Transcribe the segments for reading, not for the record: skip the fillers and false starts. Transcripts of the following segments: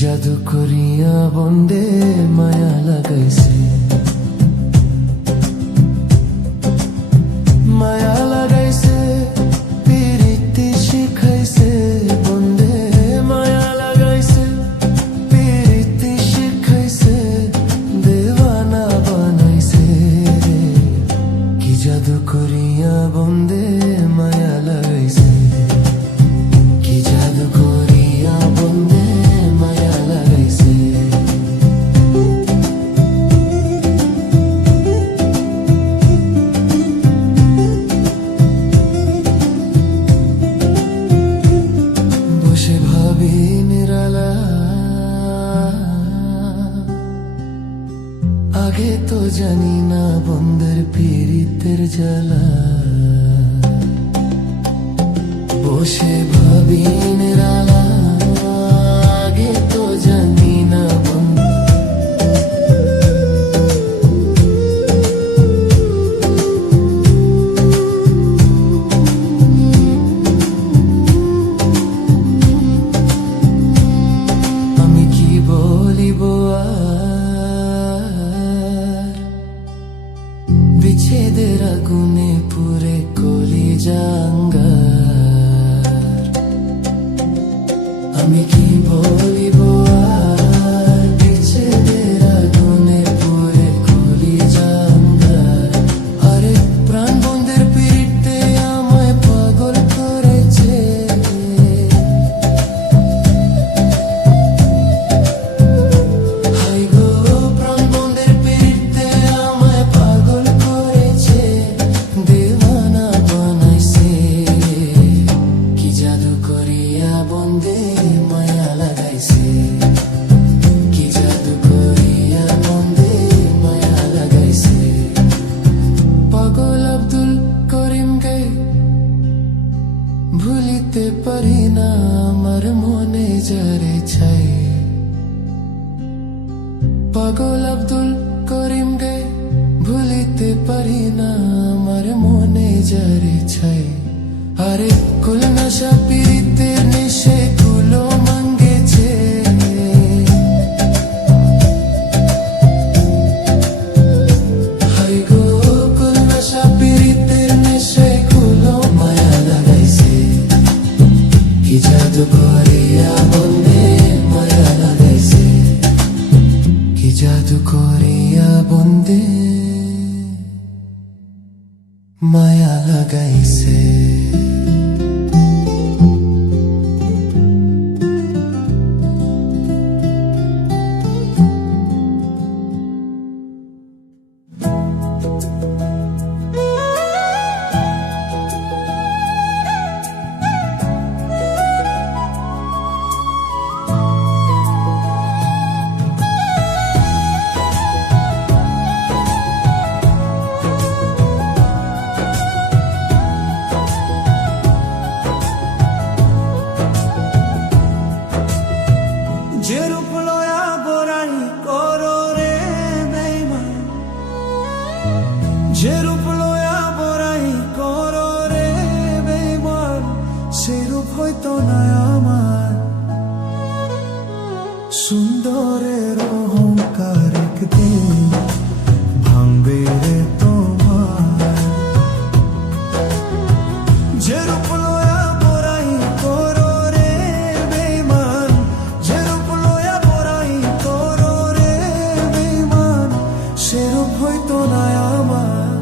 জাদু করিয়া বন্দে মায়া লাগাইছে, মায়া লাগাইছে, পিরিতি শিখাইছে বন্দে মায়া লাগাইছে, পিরিতি শিখাইছে, দেওয়ানা বানাইছে রে। কি জাদু করিয়া বন্দে মায়া লাগাইছে, কি জাদু করিয়া বন্দে আগে তো জানি না বন্ধের পীড়িতের জ্বালা, বসে ভাবি নিরালা। আগে তো জানি না আমি কি বলিব বিচ্ছেদের আগুনে পুরে কলিজাঙ্গার। আমি কি বলিব আর বিচ্ছেদের আগুনে পুরে কলিজাঙ্গার। আরে প্রাণ বন্ধের পিড়িতে আমায় পাগল করেছে, হাই গো প্রাণ বন্ধের পিড়িতে আমায় পাগল করেছে, দেওয়ানা বানাইছে। কি জাদু করিয়া বন্দে মায়া লাগাইছে, কি জাদু করিয়া বন্দে মায়া লাগাইছে। পাগল আব্দুল করিম গে ভুলিতে পারি না আমার মনে যারে ছাই। পাগল আব্দুল করিম গে ভুলিতে পারি না আমার মনে যারে ছাই। আরে কুল নশা পীড়িতের নেশে কুলো মাঙ্গেছে, হাই গো কুল নশা পীড়িতের নেশে কুলো মায়া লাগাইছে। কি জাদু করিয়া বন্দে মায়া লাগাইছে, কি জাদু করিয়া বন্দে মায়া লাগাইছে। যে রূপ লয়া বড়াই করো রে বেঈমান, যে রূপ লয়া বড়াই করো রে বেঈমান, সে রূপ হয়তো না আমার। সুন্দরের অহংকার একদিন ভাঙবে রে তোমার। যে রূপ লয়া বড়াই করো রে বেঈমান, যে রূপ লয়া বড়াই করো রে বেঈমান, সে রূপ হয়তো না আমার।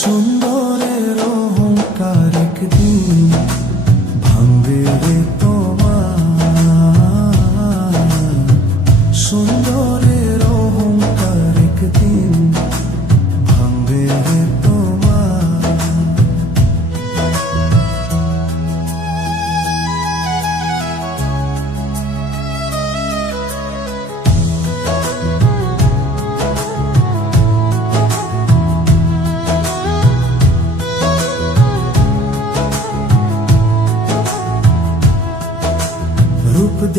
সুন্দরের অহংকার একদিন ভাঙবে রে তোমার। সুন্দরের অহংকার একদিন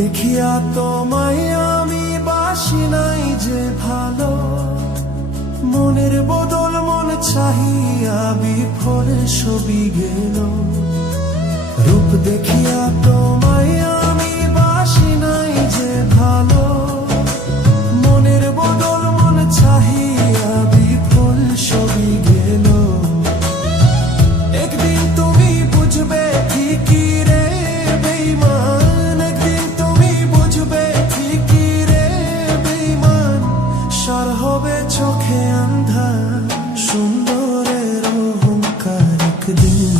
দেখিয়া তোমায় আমি বাসি নাই যে ভালো, মনের বদল মন চাহিয়া বিফলে ছবি গেল। রূপ দেখিয়া তোমায় আমি বাসি নাই যে ভালো, মনের বদল মন চাহিয়া বিফল ছবি গেল। একদিন তুমি বুঝবে ঠিকই রে বেঈমান, একদিন তুমি বুঝবে ঠিকই রে বেঈমান। সার হবে চোখে আন্ধার, সুন্দরের অহংকার একদিন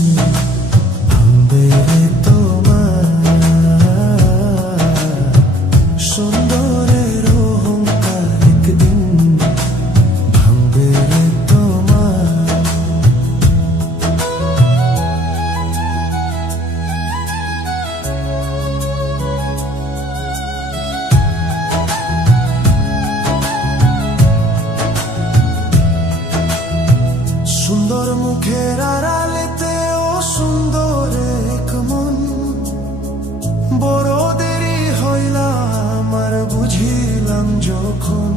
ভাঙবে রে তোমার। সুন্দরের অহংকার একদিন ভাঙবে রে তোমার। সুন্দর মুখের আড়ালেতে ও সুন্দর এক মন, বড় দেরি হইলা আমার বুঝিলাম যখন।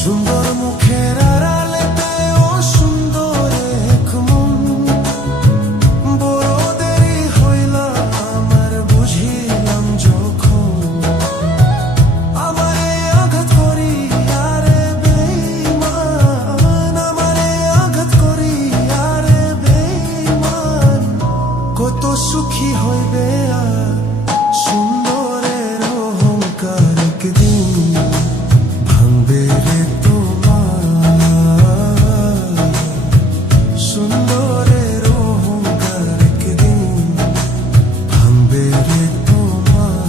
সুন্দর মুখের আড়ালেতে ও সুন্দর এক মন, বড় দেরি হইলা আমার বুঝিলাম যখন। আমারে আঘাত করি আরে বেঈমান, আমারে আঘাত করি আরে বেঈমান। কত সুখী হইবে আর সুন্দরের অহংকার একদিন ভাঙবে রে তোমার। সুন্দরের অহংকার একদিন ভাঙবে রে তোমার।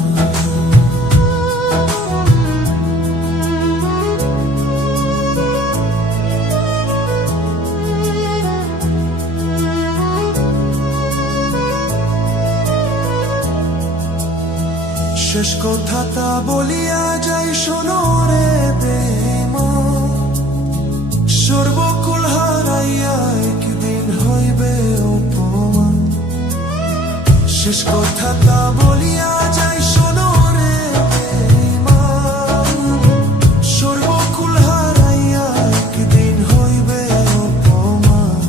শেষ কথাটা বলিয়া যাই শোনো রে বেঈমান, সর্বকুল হারাইয়া একদিন হইবে অপমান। শেষ কথাটা বলিয়া যাই শোনো রে বেঈমান, সর্বকুল হারাইয়া একদিন হইবে অপমান।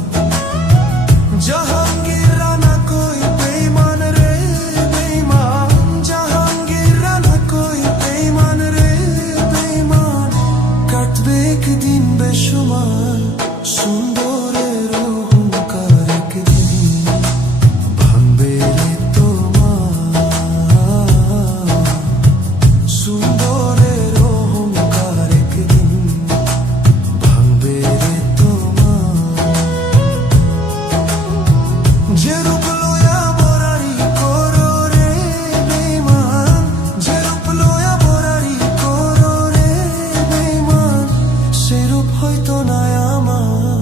জাহাঙ্গীর রানা কই বেঈমান রে বেঈমান, জাহাঙ্গীর রানা কই বেঈমান রে বেঈমান। কাটবে একদিন বেসুমার, সুন্দরের অহংকার একদিন ভাঙবে রে তোমার। সুন্দরের অহংকার একদিন ভাঙবে রে তোমার। যে রূপ লয়া বরারি করো রে বেঈমান, যে রূপ লয়া বরারি করো রে বেঈমান। সে রূপ হয়তো না আমার,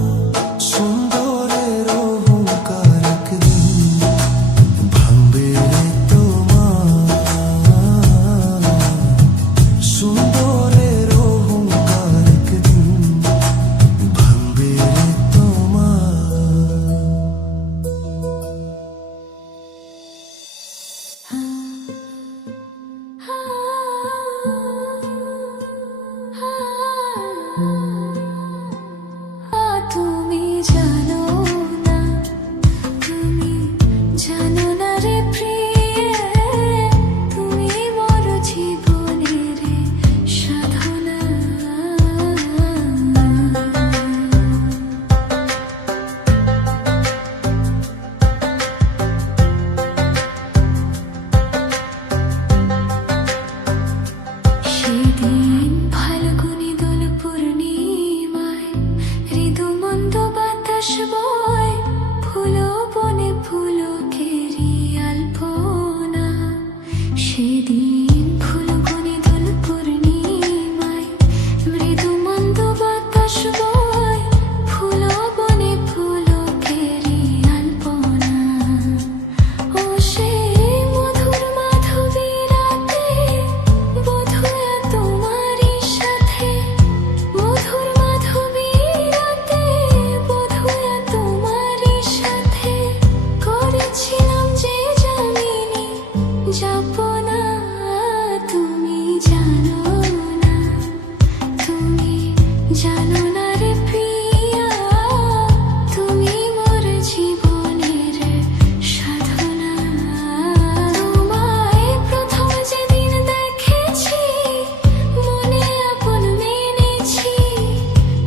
জানো না রে প্রিয়া, তুমি মোর জীবনের সাধনা। তোমায় প্রথম যেদিন দেখেছি, মনে আপন মেনেছি।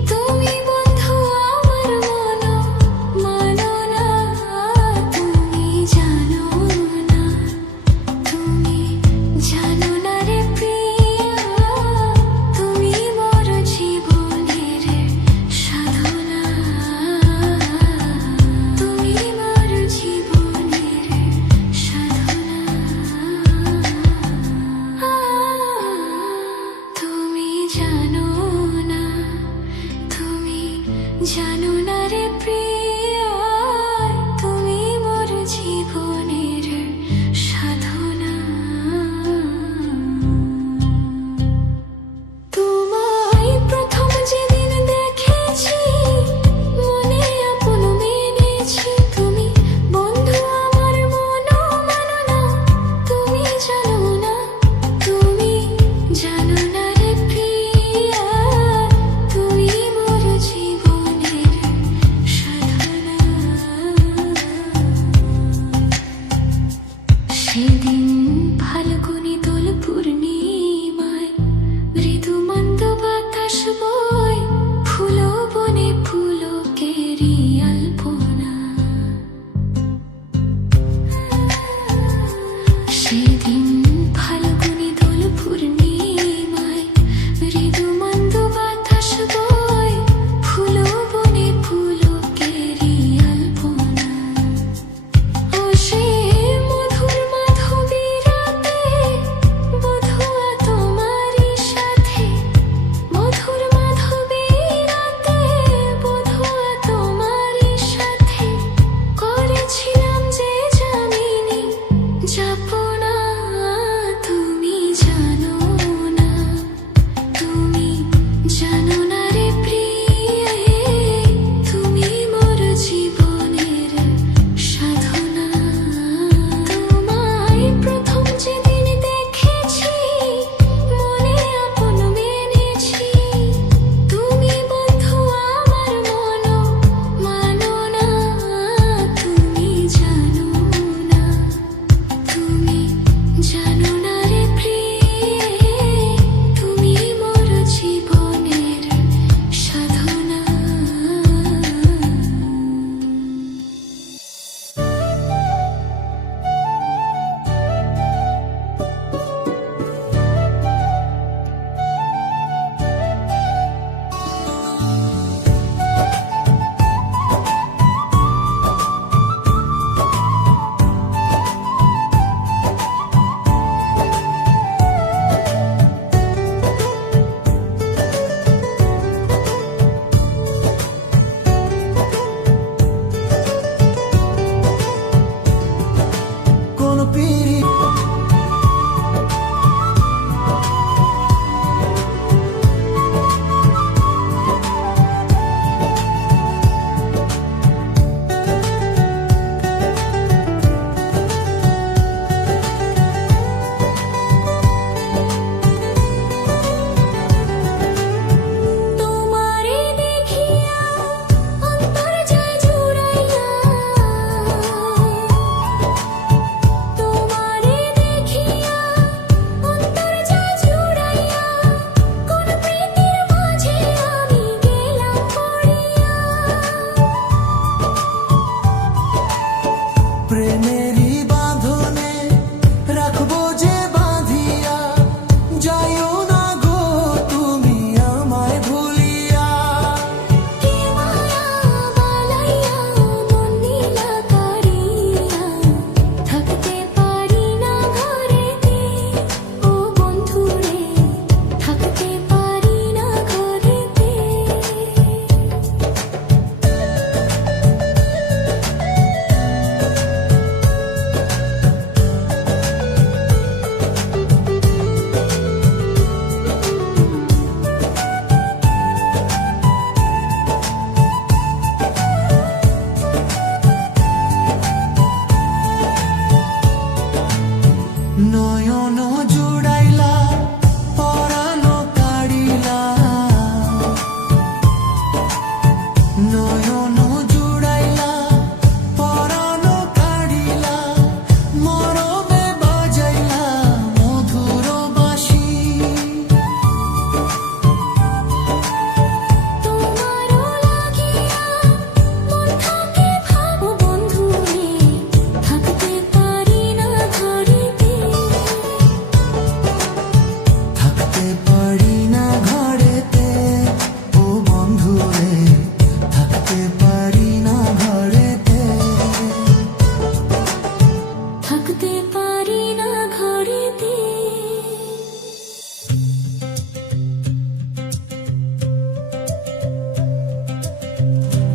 তুমি বন্ধু আমার মন মানো না, তুমি জানো না, তুমি জানো না রে প্রিয়া, তুমি মোর জীবনের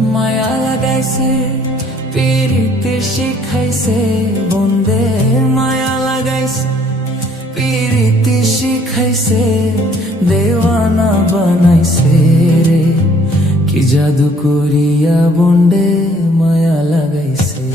মায়া লাগাইছে পিরিতে শিখাইছে বন্দে মায়া লাগাইছে পিরিতে শিখাইছে দেওয়ানা বানাইছে রে কি জাদু করিয়া বন্দে মায়া লাগাইছে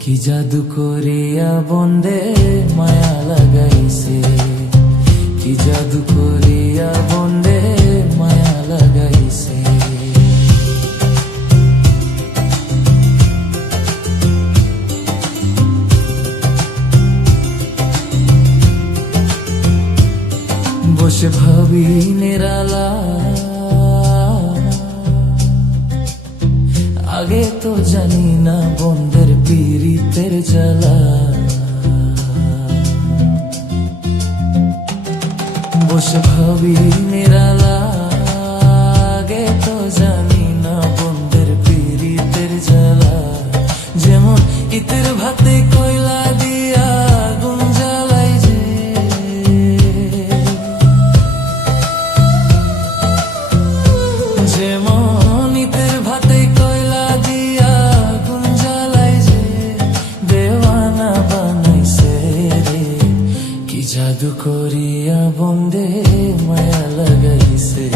কি জাদু করিয়া বন্দে মায়া লাগাইছে কি জাদু করিয়া বন্দে মায়া লাগাইছে বসে ভাবি নিরালা আগে তো জানি না বন্ধের পীড়িতের জ্বালা বসে ভাবি নিরালা আগে তো জানি না বন্ধের পীড়িতের জ্বালা যেমন ইতের ভাতে কয়লা দিয়া আগুন জ্বালাই যে যেমন ইতের ভাতে জাদু করিয়া বন্দে মায়া লাগাইছে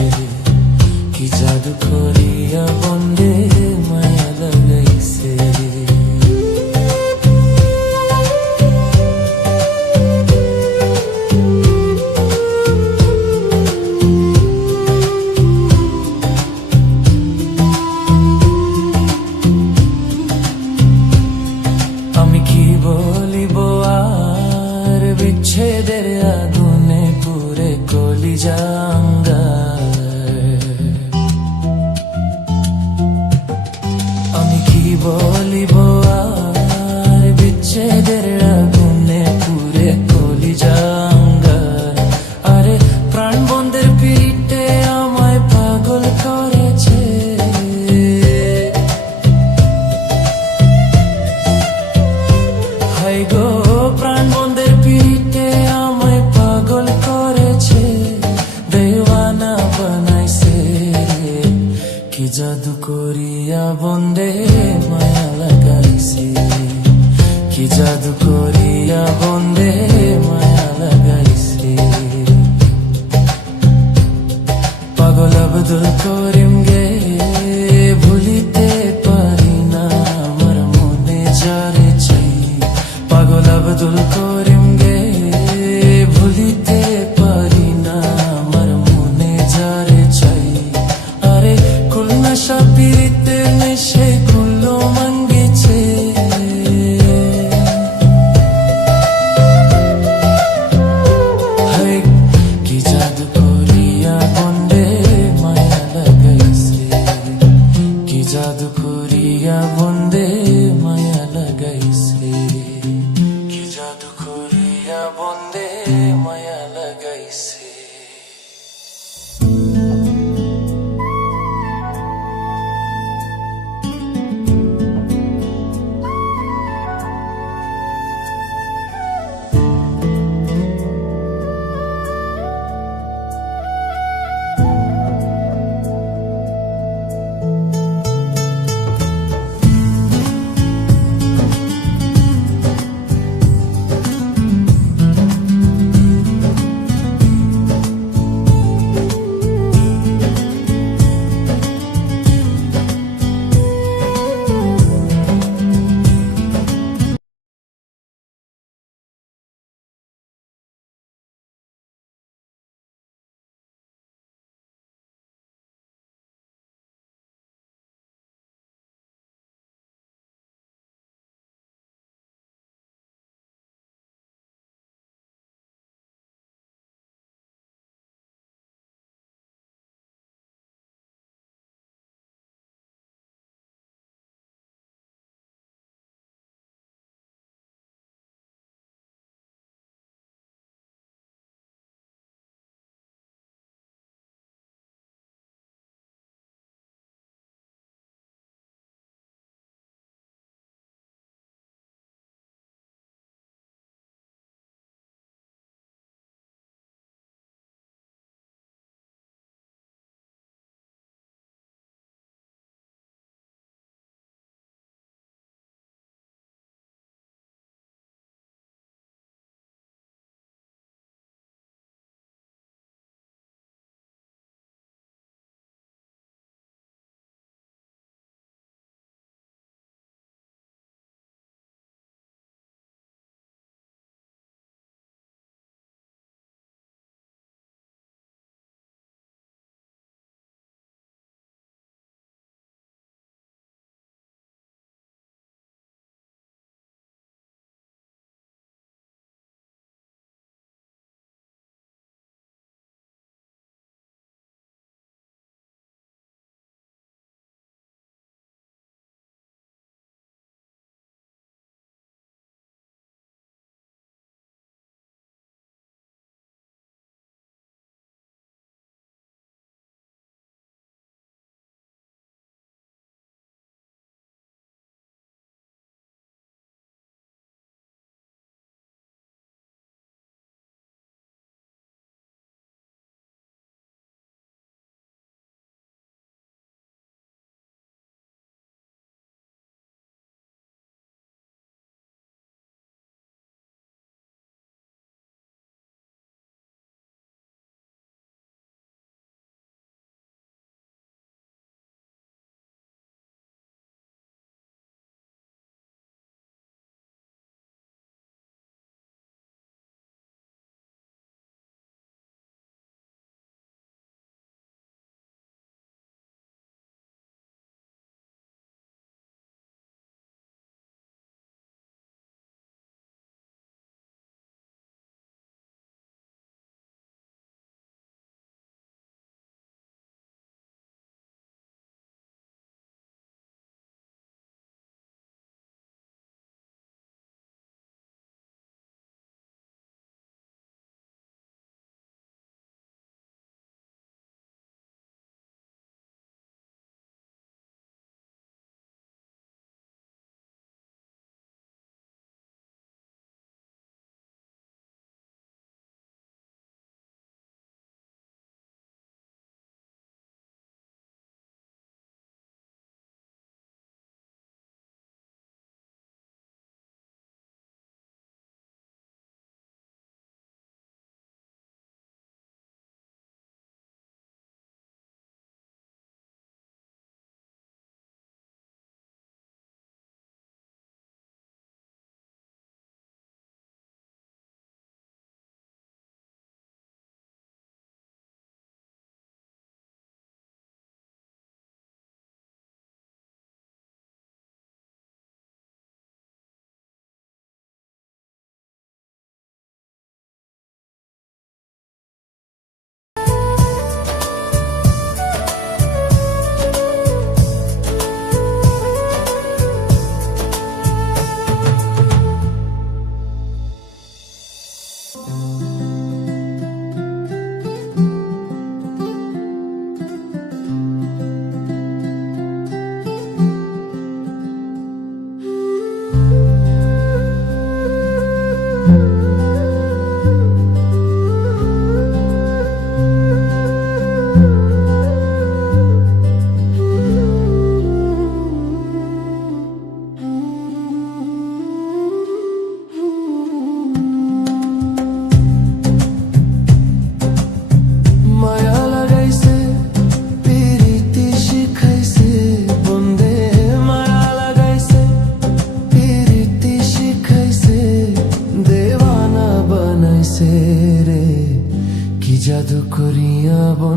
কি জাদু করিয়া বন্দে মায়া লাগাইছে আমি কি বলিব আর বিচ্ছেদের আগুনে পুরে কলিজাঙ্গার আমি কি বলিব আর বিচ্ছেদের আগুনে পুরে কলিজাঙ্গার আরে প্রাণ বন্ধের পিঠে আমায় পাগল করেছে হাই গো প্রাণ বন্ধের পিঠে আমায় পাগল করেছে দেওয়ানা বানাইছে কি জাদু করিয়া বন্দে মায়া লাগাইছে কি জাদু করিয়া বন্দে মায়া লাগাইছে পাগল আব্দুল করিম গে ভুলিতে পারি না আমার মনে যারে চাই পাগল আব্দুল করিম গে ভুলিতে পারি না আমার মনে যারে চাই আরে খুলনা সাপিতে নেশে খুললো মাঙ্গিছে হাই কি জাদু করিয়া বন্দে মায়া লাগাইছে কি জাদু করিয়া বন্দে মায়া লাগাইছে কি জাদু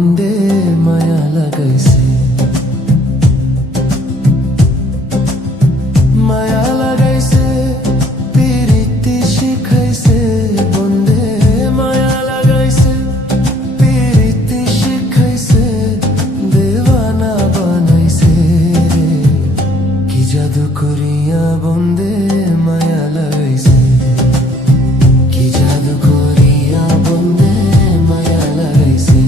বন্দে মায়া লাগাইছে, মায়া লাগাইছে পিরিতি শিখাইছে, বন্দে মায়া লাগাইছে পিরিতি শিখাইছে, দেওয়ানা বানাইছে রে, কি জাদু করিয়া বন্দে মায়া লাগাইছে, কি জাদু করিয়া বন্দে মায়া লাগাইছে।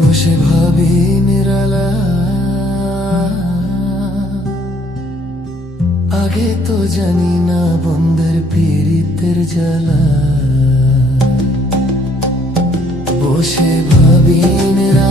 বসে ভাবি নিরালা, আগে তো জানি না বন্ধের পীড়িতের জ্বালা, বসে ভাবি নিরালা।